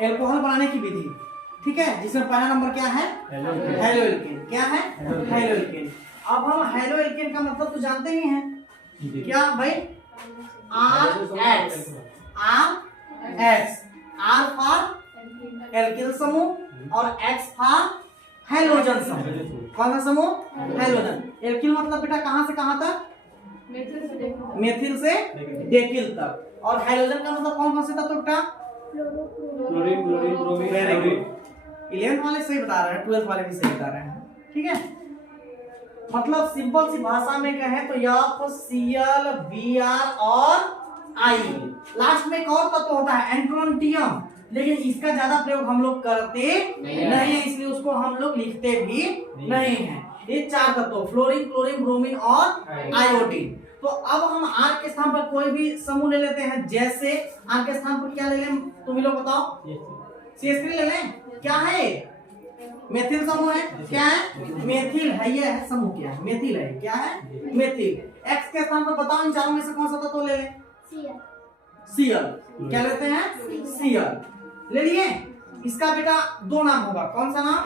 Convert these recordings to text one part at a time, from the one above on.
Alcohol बनाने की विधि, ठीक है, जिसमें पहला नंबर क्या है, हेलोएल्केन। क्या है, हेलोएल्केन। अब हम हेलोएल्केन का मतलब तो जानते ही हैं, क्या भाई, RH, R फॉर एल्किल समूह और X फॉर हेलोजन समूह। कौन सा समूह, हेलोजन। एल्किल मतलब बेटा कहां से कहां तक, मेथिल से डेकिल तक। और हेलोजन का मतलब कौन कौन से तत्व बेटा, क्लोरीन, ब्रोमीन, 11th वाले सही बता रहे हैं, 12th वाले भी सही बता रहे हैं, ठीक है। मतलब सिंपल सी भाषा में कहें तो FCl, Br और I। लास्ट में एक और तत्व होता है एंट्रोंटियम, लेकिन इसका ज्यादा प्रयोग हम लोग करते नहीं है, इसलिए उसको हम लोग लिखते भी नहीं है। ये 4 तत्व, फ्लोरीन, क्लोरीन, ब्रोमीन और आयोडीन। तो अब हम R के स्थान पर कोई भी समूह ले लेते हैं, जैसे R के स्थान पर क्या ले लें, तुम लोग बताओ। CH3 ले लें। क्या है, मेथिल समूह है। क्या है, मेथिल है। ये है समूह, क्या है, मेथिल है। क्या है, मेथिल। X के स्थान पर बताओ इन चारों में से कौन सा तत्व ले लें, Cl। क्या लेते हैं, Cl ले लिए। इसका बेटा 2 नाम होगा, कौन सा नाम,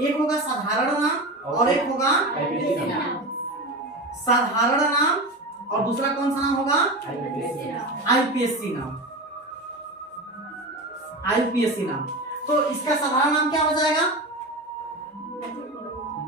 एक होगा साधारण नाम और एक होगा साधारण नाम, और दूसरा कौन सा नाम होगा, IPSC नाम। IPSC नाम। तो इसका साधारण नाम क्या हो जाएगा,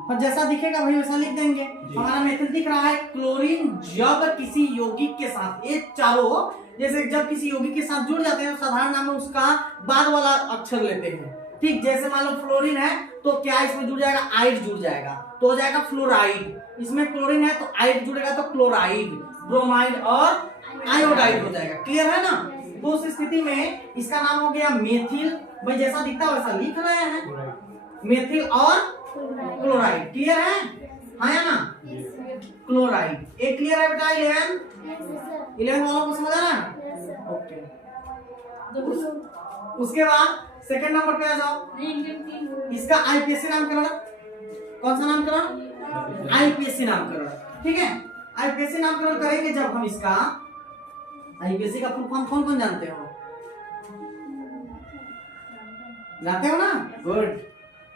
और जैसा दिखेगा वही वैसा लिख देंगे। हमारा मेथिल दिख रहा है। क्लोरीन जब किसी यौगिक के साथ, ये चारों जैसे जब किसी यौगिक के साथ जुड़ जाते हैं तो साधारण नाम में उसका बाद वाला अक्षर लेते हैं, ठीक। जैसे मान लो फ्लोरीन है तो क्या इसमें जुड़ जाएगा, आइड जुड़ जाएगा तो हो जाएगा फ्लोराइड। इसमें क्लोरीन है तो आइड जुड़ेगा तो क्लोराइड, ब्रोमाइड और आयोडाइड हो जाएगा। क्लियर है ना। तो उस स्थिति में इसका नाम हो गया मेथिल। भाई जैसा दिखता है वैसा लिख रहे हैं, मेथिल और क्लोराइड। क्लियर है, हाँ या ना, क्लोराइड। एक क्लियर है बेटा। 11 वालों को समझ आ रहा है, ओके। उसके बाद सेकंड नंबर पे आ जाओ। इसका IPSC नामकरण, कौन सा नामकरण, IPSC नामकरण, ठीक है। IPSC नामकरण करेंगे जब हम इसका, IPSC का फुल फॉर्म कौन कौन जानते हो, जानते हो ना, गुड।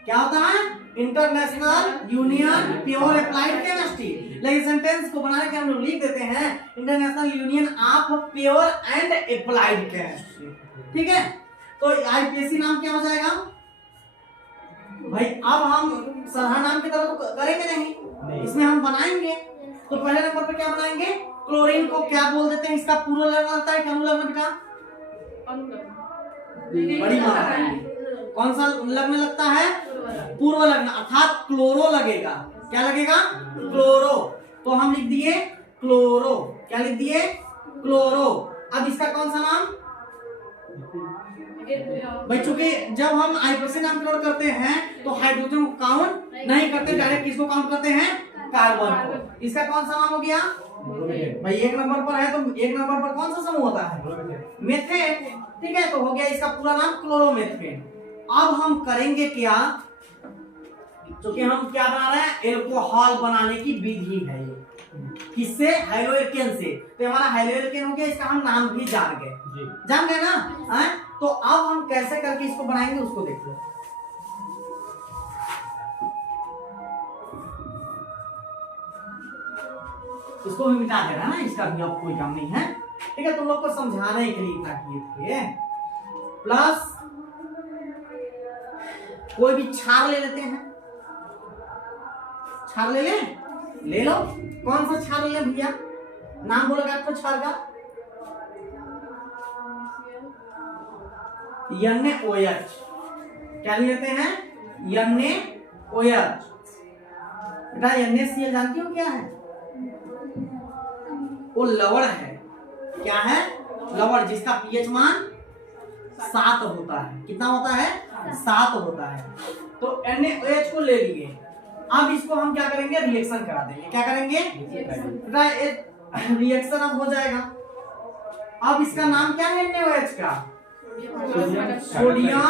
क्या होता है, international union pure applied chemistry. लेकिन सेंटेंस को बनाने के हम लोग लिख देते हैं international union of pure and applied chemistry, ठीक है। तो IPSC नाम क्या हो जाएगा भाई। अब हम साधारण नाम की तरह तो करेंगे नहीं, इसमें हम बनाएंगे। तो पहले नंबर पे क्या बनाएंगे, क्लोरीन को क्या बोल देते हैं, इसका पूर्व लग्न लगता है, क्या लग्न बेटा, बड़ी मात्रा। कौन सा लग्न लगता है, पूर्व लग्न, अर्थात क्लोरो लगेगा। क्या लगेगा, क्लोरो। तो हम लिख दिए क्लोरो। क्या लिख दिए, क्लोरो। अब इसका कौन सा नाम भाई, चूंकि जब हम IPSC नामकरण करते हैं तो हाइड्रोजन को काउंट नहीं करते, डायरेक्ट किसको काउंट करते हैं, कार्बन को। इसका कौन सा नाम हो गया भाई, 1 नंबर पर है तो 1 नंबर पर कौन सा समूह होता है, मेथेन, ठीक है। तो हो गया इसका पूरा नाम क्लोरोमेथेन। अब हम करेंगे क्या, क्योंकि हम क्या बना रहे हैं, एल्कोहल बनाने की विधि है ये, किससे, हेलोएल्केन से। तो हमारा हेलोएल्केन हो गया, इसका हम नाम भी जान गए ना है? तो अब हम कैसे करके इसको बनाएंगे उसको देख लो। इसको भी मिटा देना ना, इसका भी अब कोई काम नहीं है, ठीक है। तुम लोग को समझाने के लिए इतना किए थे। प्लस कोई भी क्षार ले लेते हैं, क्षार ले लो। कौन सा क्षार ले भैया, नाम बोलोगे आपको क्षार का, NaOH। क्या लेते हैं, NaOH। बेटा NaCl जानती हो क्या है, वो लवण है। क्या है, लवण, जिसका pH मान 7 होता है। कितना होता है, 7 होता है। तो NaOH को ले लिए। अब इसको हम क्या करेंगे, रिएक्शन करा देंगे। क्या करेंगे, रिएक्शन अब हो जाएगा। अब इसका नाम क्या है, NaOH का, सोडियम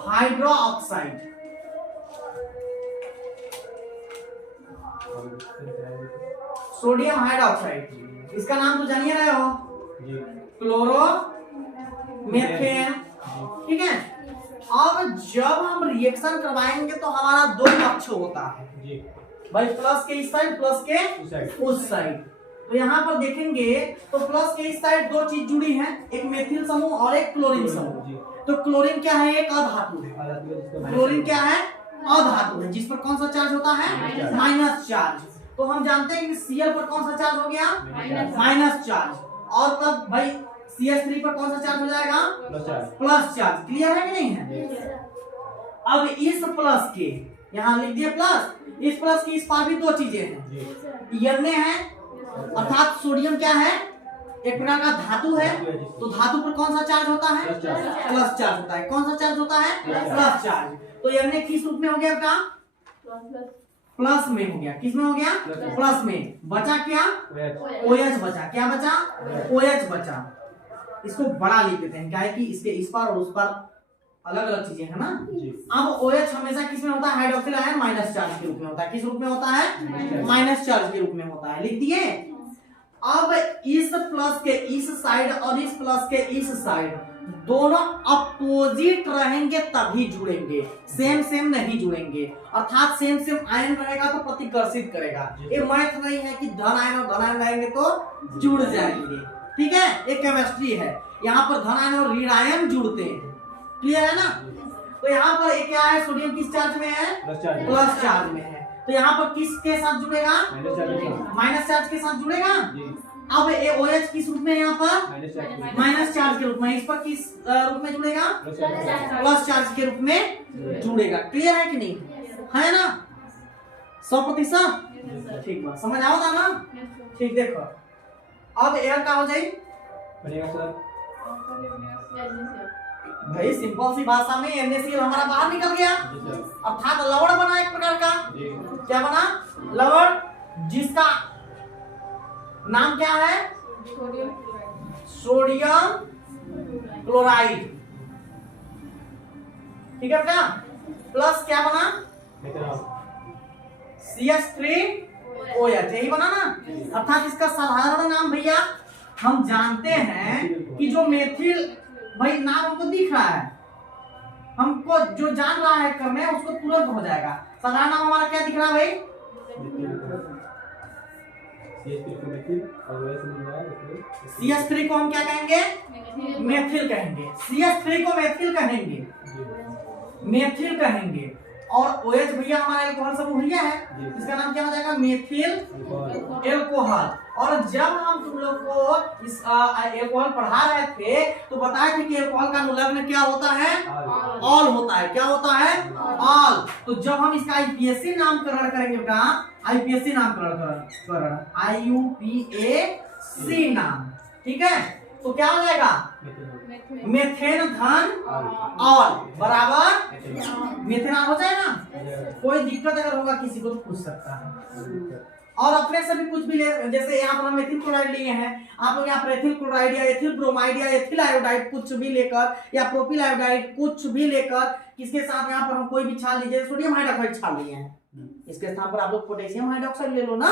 हाइड्रोक्साइड। सोडियम हाइड्रोक्साइड, इसका नाम तो जानिए रहे हो, क्लोरो मेथेन जब हम रिएक्शन करवाएंगे तो हमारा दो पक्ष होता है जी भाई, प्लस के इस साइड, प्लस के उस साइड। तो यहाँ पर देखेंगे तो प्लस के इस साइड दो चीज जुड़ी है, एक मेथिल समूह और एक क्लोरीन समूह। तो क्लोरीन क्या है? एक अधातु है। क्लोरीन क्या है? अधातु है, जिस पर कौन सा चार्ज होता है? Minus charge. तो हम जानते हैं कि Cl पर कौन सा चार्ज हो गया? Minus charge. और तब भाई CH3 पर कौन सा चार्ज हो जाएगा? Plus charge. क्लियर है कि नहीं है? अब इस प्लस के यहाँ लिख दिए प्लस, इस प्लस की इस पार भी दो चीजें हैं, Na है अर्थात सोडियम क्या है? एक प्रकार का धातु है। तो धातु पर कौन सा चार्ज होता है? प्लस चार्ज होता है। कौन सा चार्ज होता है? Plus charge. तो Na किस रूप में हो गया बेटा? प्लस में हो गया। किस में हो गया? प्लस में। बचा क्या? OH बचा। क्या बचा? OH बचा। इसको बड़ा लिख देते हैं, क्या है कि इसके इस पार और उस पार अलग अलग चीजें है ना। अब OH हमेशा किस में होता है? हाइड्रोक्सिल आयन माइनस चार्ज के रूप में होता है। किस रूप में होता है? माइनस चार्ज के रूप में होता है। लिख दिए। अब इस प्लस के इस साइड और इस प्लस के इस साइड दोनों अपोजिट रहेंगे तभी जुड़ेंगे, सेम सेम नहीं जुड़ेंगे। अर्थात सेम सेम आयन रहेगा तो प्रतिकर्षित करेगा। ये मैथ नहीं है कि धन आयन और धन आयन रहेंगे तो जुड़ जाएंगे, ठीक है? एक केमिस्ट्री है। यहाँ पर धन आयन और ऋण आयन जुड़ते हैं। क्लियर है ना? तो यहाँ पर एक क्या है? सोडियम किस चार्ज में है? प्लस चार्ज में है। तो यहाँ पर किसके साथ जुड़ेगा? माइनस चार्ज के साथ जुड़ेगा। अब OH किस रूप में है? यहाँ पर माइनस चार्ज के रूप में। इस पर किस रूप में जुड़ेगा? प्लस चार्ज के रूप में जुड़ेगा। क्लियर है कि नहीं है ना? 100%। ठीक बात, समझ आओ था ना? ठीक, देखो अब एयर का हो जाए भाई, सिंपल सी भाषा में NaCl हमारा बाहर निकल गया, अर्थात लवण बना एक प्रकार का। क्या बना? लवण, जिसका नाम क्या है? Sodium chloride. ठीक है बेटा? प्लस क्या बना? CH3OH, यही बना ना। अर्थात इसका साधारण नाम भैया हम जानते हैं कि जो मेथिल, भाई नाम हमको दिख रहा है, हमको जो जान रहा है करने उसको तुरंत हो जाएगा। साधारण नाम हमारा क्या दिख रहा है भाई? CH3 को हम क्या कहेंगे? मेथिल कहेंगे। CH3 को मेथिल कहेंगे, मेथिल कहेंगे। और OH भैया हमारा एल्कोहल समूह भैया है, इसका नाम क्या हो जाएगा? Methyl alcohol. और जब हम तुम लोग को इस एल्कोहल पढ़ा रहे थे तो बताए थे कि एल्कोहल का अनुलग्न क्या होता है? ऑल होता है। क्या होता है? ऑल। तो जब हम इसका IUPAC नामकरण करेंगे बेटा, IUPAC नामकरण, IUPAC नाम, ठीक है? तो क्या हो जाएगा? मेथेन धन ऑल बराबर मेथेनॉल हो जाएगा। कोई दिक्कत अगर होगा किसी को तो पूछ सकता है। और अपने से भी कुछ भी ले, जैसे यहाँ पर हम एथिल क्लोराइड लिए हैं, आप लोग यहाँ पर एथिल क्लोराइड या एथिल ब्रोमाइड या एथिल आयोडाइड कुछ भी लेकर, या प्रोपिल आयोडाइड कुछ भी लेकर, किसके साथ यहाँ पर हम कोई भी छाल लीजिए, सोडियम हाइड्रोक्साइड छाल लिए हैं, इसके स्थान पर आप लोग पोटेशियम हाइड्रोक्साइड ले लो ना।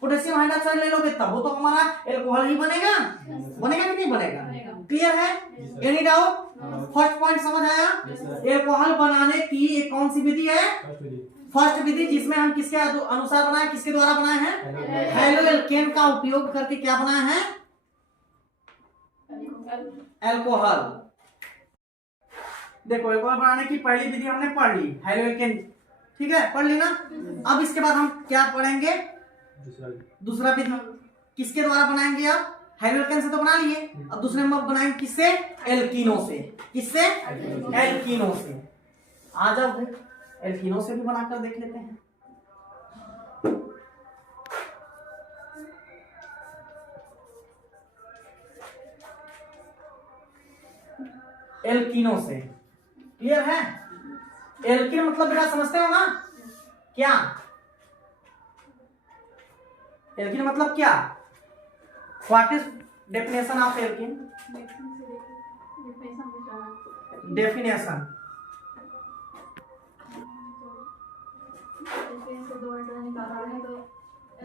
पोटेशियम हाइड्रोक्साइड ले लोगे तब वो तो हमारा एल्कोहल ही बनेगा। बनेगा कि नहीं बनेगा? क्लियर है? Any doubt? फर्स्ट पॉइंट समझ आया? एल्कोहल बनाने की एक कौन सी विधि है? फर्स्ट विधि, जिसमें हम किसके अनुसार बनाए, किसके द्वारा बनाए हैं? हैलोएल्केन का उपयोग करके क्या बनाया है? एल्कोहल। देखो, एल्कोहल बनाने की पहली विधि हमने पढ़ ली, हैलोएल्केन। ठीक है, पढ़ ली ना? अब इसके बाद हम क्या पढ़ेंगे? दूसरा विधि किसके द्वारा बनाएंगे? आप हैलोएल्केन से तो बना लिए, अब दूसरे नंबर बनाएंगे किससे? एल्कीनो से। किससे? एल्कीनो से। आ जाओ, एल्कीनो से भी बनाकर देख लेते हैं। एल्कीनो से क्लियर है? एल्कीन मतलब बेटा समझते हो ना? क्या एल्कीन मतलब क्या? What is definition of alkene? Definition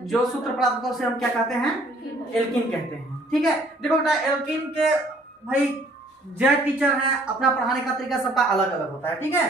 जो सूत्र प्राप्त होता है उसे हम क्या कहते हैं? एल्कीन कहते हैं। ठीक है, देखो बेटा, एल्कीन के भाई जेड टीचर है, अपना पढ़ाने का तरीका सबका अलग अलग होता है, ठीक है।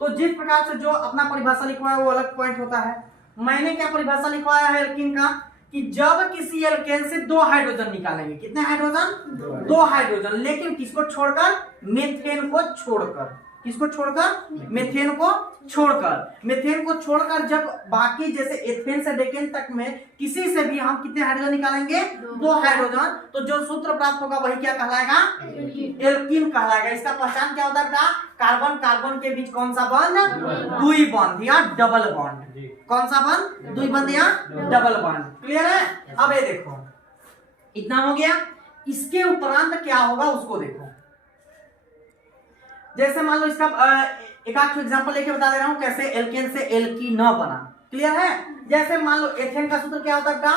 तो जिस प्रकार से जो अपना परिभाषा लिखवाया वो अलग पॉइंट होता है। मैंने क्या परिभाषा लिखवाया है एल्कीन का कि जब किसी एल्केन से 2 हाइड्रोजन निकालेंगे, कितने हाइड्रोजन? 2 हाइड्रोजन, लेकिन किसको छोड़कर? मीथेन को छोड़कर। किसको छोड़कर? मीथेन को छोड़कर। मीथेन को छोड़कर जब बाकी जैसे एथेन से डेकेन तक में किसी से भी हम कितने हाइड्रोजन निकालेंगे? 2 हाइड्रोजन, तो जो सूत्र प्राप्त होगा वही क्या कहलाएगा? एल्कीन कहलाएगा। इसका पहचान क्या होता है बेटा? कार्बन कार्बन के बीच कौन सा बॉन्ड? द्विबंध या डबल बॉन्ड। कौन सा बॉन्ड? द्विबंध या डबल बॉन्ड। क्लियर है? अब ये देखो, इतना हो गया। इसके उपरांत क्या होगा उसको देखो। जैसे मान लो इसका एक आध एग्जांपल लेके बता दे रहा हूं कैसे एल्केन से एल्कीन बना। क्लियर है? जैसे मान लो एथेन का सूत्र क्या होता है बेटा?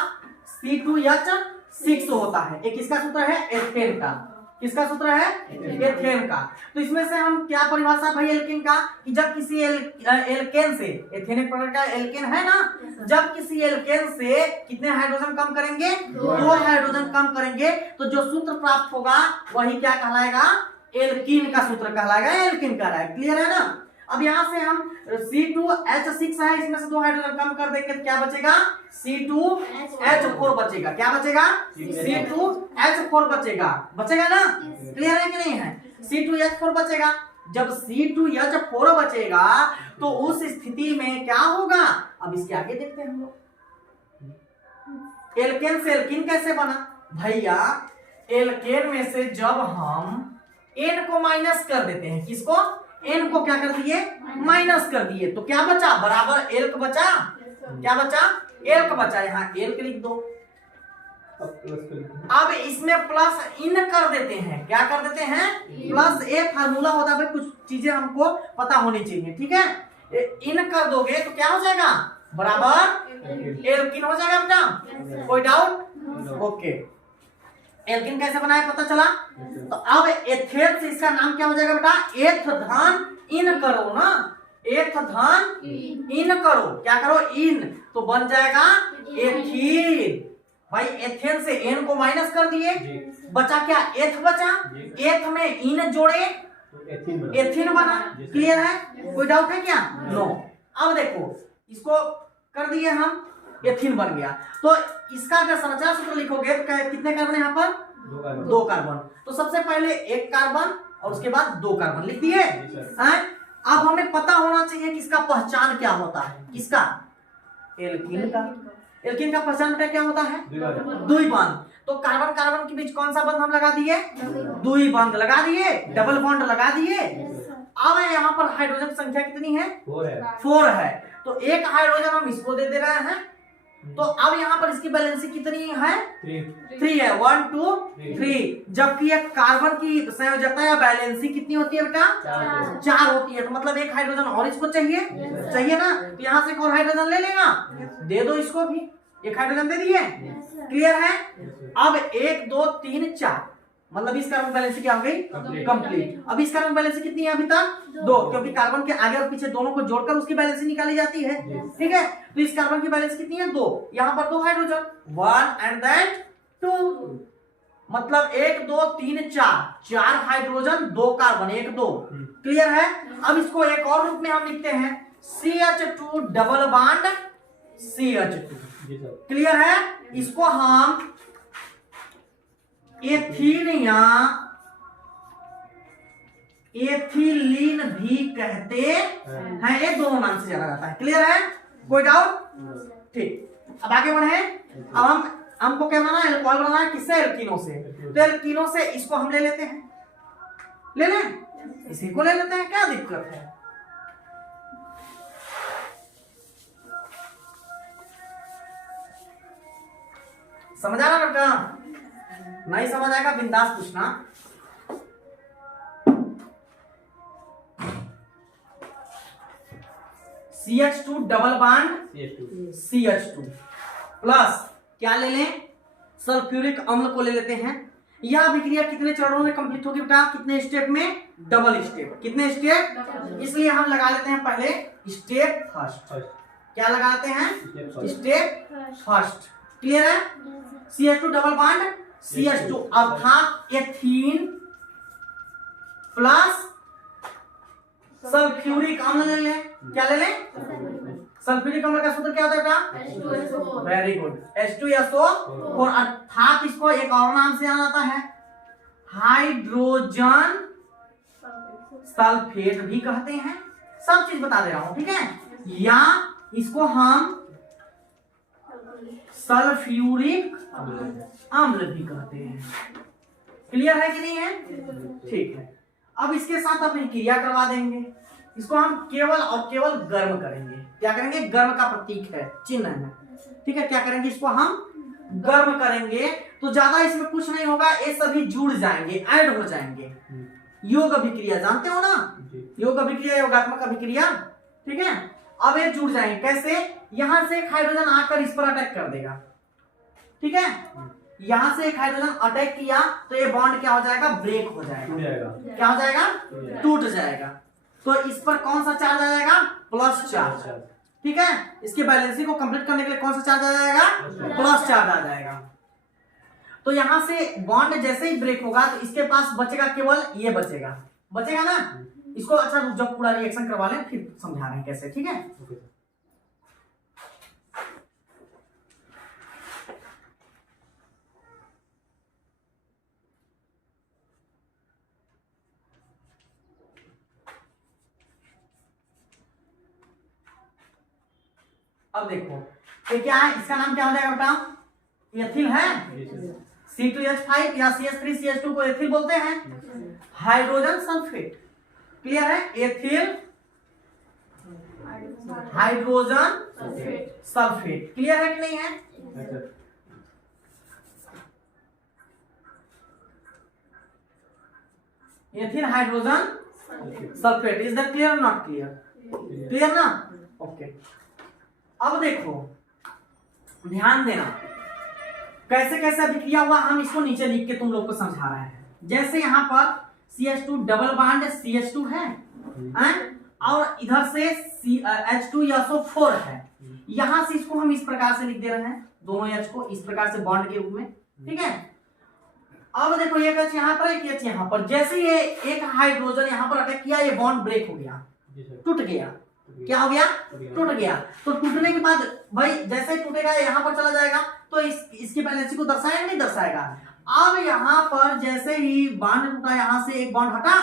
C2H6 होता है। एक किसका सूत्र है? एथेन का। किसका सूत्र है? एथेन का। तो इसमें से हम क्या परिभाषा भाई एल्केन का कि जब किसी एल्केन से, एथेन एक प्रकार का एल्केन है ना, जब किसी एल्केन से कितने हाइड्रोजन कम करेंगे? 2 हाइड्रोजन कम करेंगे, तो जो सूत्र प्राप्त होगा वही क्या कहलाएगा? एल्कीन का सूत्र कहलाएगा, एल्कीन का है। क्लियर है ना? अब यहां से हम C2H6 है, इसमें से 2 हाइड्रोजन कम कर देंगे तो क्या बचेगा? C2H4 बचेगा। क्या बचेगा? C2H4 बचेगा। बचेगा ना? क्लियर है कि नहीं है? C2H4 बचेगा। जब C2H4 बचेगा तो उस स्थिति में क्या होगा? अब इसके आगे देखते हैं हम लोग। एल्केन से एल्कीन कैसे बना? भैया एल्केन में से जब हम N को माइनस कर देते हैं, किसको? N को क्या कर दिए? माइनस कर दिए, तो क्या बचा? बराबर एल्क बचा। क्या बचा? एल्क बचा। यहाँ एल्क लिख दो। अब इसमें प्लस इन कर देते हैं। क्या कर देते हैं? प्लस ए फार्मूला होता है, कुछ चीजें हमको पता होनी चाहिए, ठीक है। इन कर दोगे तो क्या हो जाएगा? बराबर एल्किन हो जाएगा बेटा। कोई डाउट? ओके। एल्किन कैसे बनाया पता चला? तो अब एथेन से इसका नाम क्या हो जाएगा बेटा? एथ धन इन करो ना, एथ धन इन करो। क्या करो? इन, तो बन जाएगा एथीन। भाई एथेन से एन को माइनस कर दिए, बचा क्या? एथ बचा। एथ में इन जोड़े, एथीन बना। क्लियर है? कोई डाउट है क्या? नो। अब देखो इसको कर दिए हम, एथीन बन गया। तो इसका अगर संरचना सूत्र लिखोगे तो कितने कार्बन यहाँ पर? 2 कार्बन। तो सबसे पहले 1 कार्बन और उसके बाद 2 कार्बन लिख दिए। अब हमें पता होना चाहिए कि इसका पहचान क्या होता है। किसका? एल्कीन का। एल्कीन का पहचान क्या होता है? द्विबंध। तो कार्बन कार्बन के बीच कौन सा बंध हम लगा दिए? द्विबंध लगा दिए, डबल बॉन्ड लगा दिए। अब यहाँ पर हाइड्रोजन संख्या कितनी है? 4 है। तो 1 हाइड्रोजन हम इसको दे रहे हैं। तो अब यहाँ पर इसकी बैलेंसी कितनी है? 3 है। 1 2 3। जबकि एक कार्बन की संयोजकता या बैलेंसी कितनी होती है बेटा? 4 होती है। तो मतलब 1 हाइड्रोजन और इसको चाहिए, चाहिए ना? तो यहाँ से एक और हाइड्रोजन ले लेगा, दे दो इसको भी। 1 हाइड्रोजन दे दिए। क्लियर है? अब 1 2 3 4, मतलब इस कार्बन बैलेंसी क्या हो गई? कंप्लीट। अब इस कार्बन बैलेंसी कितनी है अभी तक? 2, क्योंकि कार्बन के आगे और पीछे दोनों को जोड़कर उसकी बैलेंसी निकाली जाती है, ठीक है। तो इस कार्बन की बैलेंसी कितनी है? 2। यहाँ पर 2 हाइड्रोजन, 1 एंड देन 2, मतलब 1 2 3 4 हाइड्रोजन 2 कार्बन 1 2। क्लियर है? अब इसको एक और रूप में हम लिखते हैं CH2 double bond CH2। Clear है? इसको हम एथीन या एथिलीन भी कहते हैं। ये दोनों नाम से जाना जाता है। क्लियर है? कोई डाउट? ठीक। अब आगे बढ़े। अब हमको क्या बनाना है? एल्कोहल बनाना है। किससे? एल्कीनों से। तो एल्कीनों से इसको हम ले लेते हैं। ले लें? इसी को ले लेते हैं, क्या दिक्कत है? समझ आ रहा बेटा? नहीं समझ आएगा बिंदास पूछना। CH2 double bond CH2 plus क्या ले लें? सल्फ्यूरिक अम्ल को ले लेते हैं। यह अभिक्रिया कितने चरणों में कंप्लीट होगी बेटा? कितने स्टेप में? Double step. कितने स्टेप? इसलिए हम लगा लेते हैं पहले स्टेप फर्स्ट। क्या लगाते हैं? Step first. क्लियर है? CH2 डबल बॉन्ड CH2 अर्थात एथीन प्लस सल्फ्यूरिक अम्ल ले लें। क्या ले लें? सल्फ्यूरिक अम्ल का सूत्र क्या होता है बेटा? वेरी गुड, H2SO4, अर्थात इसको एक और नाम से जाना जाता है हाइड्रोजन सल्फेट भी कहते हैं। सब चीज बता दे रहा हूं, ठीक है? या इसको हम सल्फ्यूरिक अम्ल भी कहते हैं। क्लियर है कि नहीं है? ठीक है। अब इसके साथ अपनी क्रिया करवा देंगे। इसको हम केवल और केवल गर्म करेंगे। क्या करेंगे? गर्म का प्रतीक है, चिन्ह है, ठीक है? क्या करेंगे? इसको हम गर्म करेंगे तो ज्यादा इसमें कुछ नहीं होगा, ये सभी जुड़ जाएंगे, ऐड हो जाएंगे। योग अभिक्रिया जानते हो ना? योग अभिक्रिया, योगात्मक अभिक्रिया, ठीक है? अब ये जुड़ जाएंगे कैसे? यहां से एक हाइड्रोजन आकर इस पर अटैक कर देगा, ठीक है? यहां से एक हाइड्रोजन अटैक किया तो ये बॉन्ड क्या हो जाएगा? ब्रेक हो जाएगा। क्या हो जाएगा? टूट जाएगा। तो इस पर कौन सा चार्ज आ जाएगा? प्लस चार्ज, ठीक है? इसके बैलेंसिंग को कंप्लीट करने के लिए कौन सा चार्ज आ जाएगा? प्लस चार्ज आ जाएगा। तो यहां से बॉन्ड जैसे ही ब्रेक होगा तो इसके पास बचेगा केवल ये बचेगा ना? इसको अच्छा जब पूरा रिएक्शन करवा लें फिर समझा रहे हैं कैसे, ठीक है? अब देखो ये क्या है? इसका नाम क्या हो जाएगा बेटा? एथिल है। C2H5 या CH3CH2 को एथिल बोलते हैं, हाइड्रोजन सल्फेट। क्लियर है? Ethyl hydrogen sulphate. क्लियर है कि नहीं है? Ethyl hydrogen sulphate. Is that clear? Not clear? Clear ना? ओके। अब देखो ध्यान देना कैसे कैसे अभिक्रिया हुआ, हम इसको नीचे लिख के तुम लोग को समझा रहे हैं। जैसे यहाँ पर CH2 डबल बॉन्ड CH2 है, और इधर से H2SO4 है। यहां से इसको हम इस प्रकार से लिख दे रहे हैं, दोनों H को इस प्रकार से बॉन्ड के रूप में, ठीक है? अब देखो एक H यहाँ पर, एक H यहाँ पर। जैसे ये एक हाइड्रोजन यहाँ पर अटैक किया, ये बॉन्ड ब्रेक हो गया, टूट गया। क्या हो गया? टूट गया। तो टूटने के बाद भाई जैसे टूटेगा यहाँ पर चला जाएगा तो इसकी बैलेंसिंग को दर्शाएगा नहीं दर्शाएगा? अब यहाँ पर जैसे ही बॉन्ड टूटा, यहाँ से एक बॉन्ड हटा,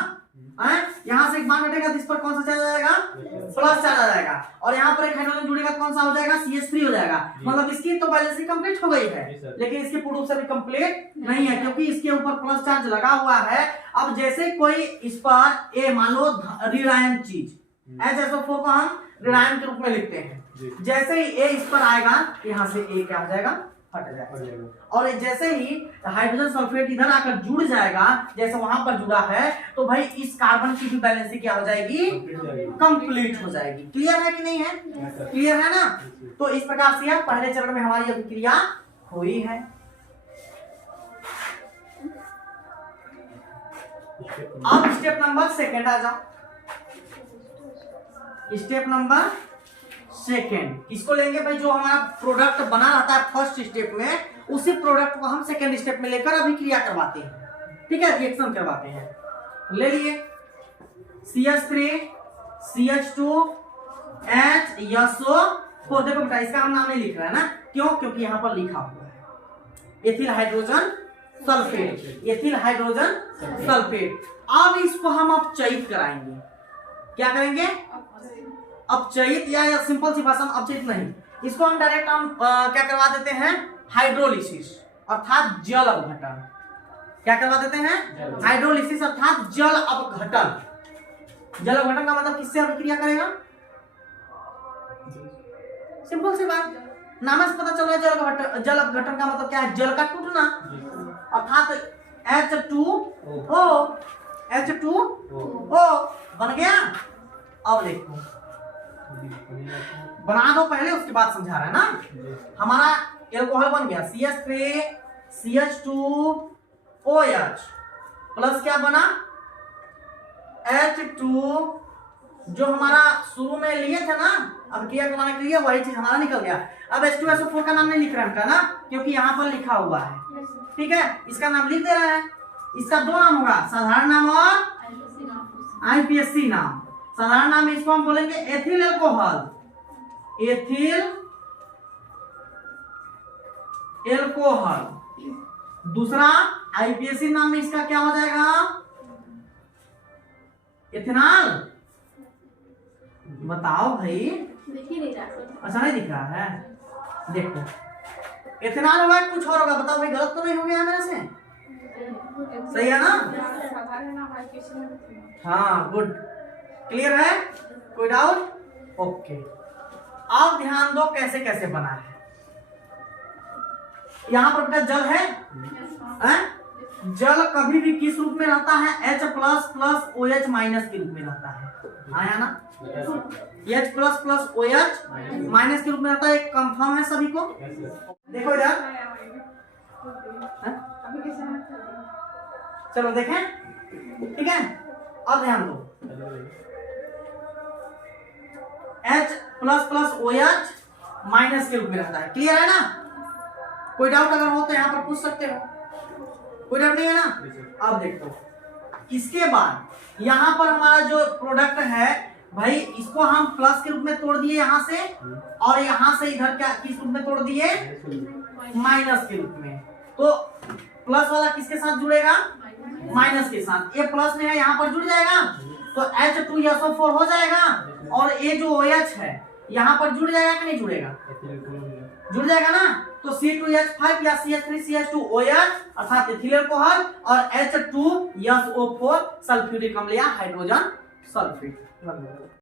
यहाँ से एक बॉन्ड हटेगा तो इस पर कौन सा चार्ज आ जाएगा? प्लस चार्ज आ जाएगा। और यहाँ पर एक हाइड्रोजन जुड़ेगा तो कौन सा हो जाएगा? CH3 हो जाएगा। मतलब इसकी तो बैलेंसिंग कंप्लीट हो गई है, लेकिन इसके पूर्ण रूप से भी कंप्लीट नहीं है, क्योंकि इसके ऊपर प्लस चार्ज लगा हुआ है। अब जैसे कोई इस पर ए मान लो ऋणायन चीज, HSO4 को हम ऋणायन के रूप में लिखते हैं। जैसे ही ए इस पर आएगा, यहाँ से ए क्या हो जाएगा? हट जाएगा। और जैसे ही हाइड्रोजन सल्फेट इधर आकर जुड़ जाएगा, जैसे वहां पर जुड़ा है, तो भाई इस कार्बन की भी बैलेंसिंग क्या हो जाएगी? कंप्लीट हो जाएगी। क्लियर है कि नहीं है? क्लियर है ना? तो इस प्रकार से पहले चरण में हमारी अभिक्रिया हुई है। अब स्टेप नंबर सेकेंड आ जाओ। स्टेप नंबर सेकेंड किसको लेंगे भाई? जो हमारा प्रोडक्ट बना रहता है फर्स्ट स्टेप में, उसी प्रोडक्ट को हम सेकेंड स्टेप में लेकर अभिक्रिया करवाते हैं, ठीक है? रिएक्शन करवाते हैं। ले लिए CH3 CH2 HSO4। देखो बेटा इसका हम नाम नहीं लिख रहे हैं ना, क्यों? क्योंकि यहाँ पर लिखा हुआ है ethyl hydrogen sulphate, ethyl hydrogen sulphate. अब इसको हम अपचयित कराएंगे। क्या करेंगे? अपचयित, या सिंपल सी भाषा में अपचयित नहीं, इसको हम डायरेक्ट क्या करवा देते हैं? हाइड्रोलिसिस अर्थात जल अपघटन। क्या करवा देते हैं? हाइड्रोलिसिस अर्थात जल अपघटन। जल अपघटन का मतलब किससे अभिक्रिया करेगा? सिंपल सी बात, नाम से पता चल रहा है जल अपघटन का मतलब क्या है? जल का टूटना, अर्थात H2O बन गया। अब देखो बना दो पहले, उसके बाद समझा रहा है ना। हमारा एल्कोहल बन गया CH3 CH2OH प्लस क्या बना? H2, जो हमारा शुरू में लिए थे ना अब क्रिया करवाने के लिए, वही चीज हमारा निकल गया। अब H2SO4 का नाम नहीं लिख रहे हैं ना, क्योंकि यहाँ पर लिखा हुआ है, ठीक है? इसका नाम लिख दे रहा है। इसका दो नाम होगा, साधारण नाम और आईपीएससी नाम, साधारण नाम इसको हम बोलेंगे एथिल एल्कोहल, एथिल एल्कोहल। दूसरा आईपीएससी नाम में इसका क्या हो जाएगा, इथेनॉल। बताओ भाई, दिख ही नहीं रहा। अच्छा नहीं दिख रहा है, देखो इथेनॉल होगा कुछ और होगा, बताओ भाई गलत तो नहीं हो गया मेरे से, सही है ना? हाँ गुड, क्लियर है, कोई डाउट? ओके, अब ध्यान दो कैसे कैसे बना है। यहाँ पर बेटा जल है, जल कभी भी किस रूप में रहता है, H plus plus OH minus के रूप में रहता है, आया ना? H plus plus OH minus के रूप में रहता है, एक कंफर्म है सभी को? देखो इधर, चलो देखें, ठीक है? अब ध्यान दो, H plus plus OH minus के रूप में रहता है, क्लियर है ना? कोई डाउट अगर हो तो यहाँ पर पूछ सकते हो, कोई डाउट नहीं है ना? अब देखो, इसके बाद यहाँ पर हमारा जो प्रोडक्ट है भाई, इसको हम प्लस के रूप में तोड़ दिए यहाँ से, और यहाँ से इधर क्या किस रूप में तोड़ दिए, माइनस के रूप में। तो प्लस वाला किसके साथ जुड़ेगा, माइनस के साथ। ये प्लस में है, यहाँ पर जुड़ जाएगा तो H2SO4 हो जाएगा, और ये जो OH है यहाँ पर जुड़ जाएगा कि नहीं जुड़ेगा, जुड़ जाएगा ना? तो C2H5 या CH3CH2OH अर्थात एथिल अल्कोहल, और H2SO4 सल्फ्यूरिक अम्ल या हाइड्रोजन सल्फेट।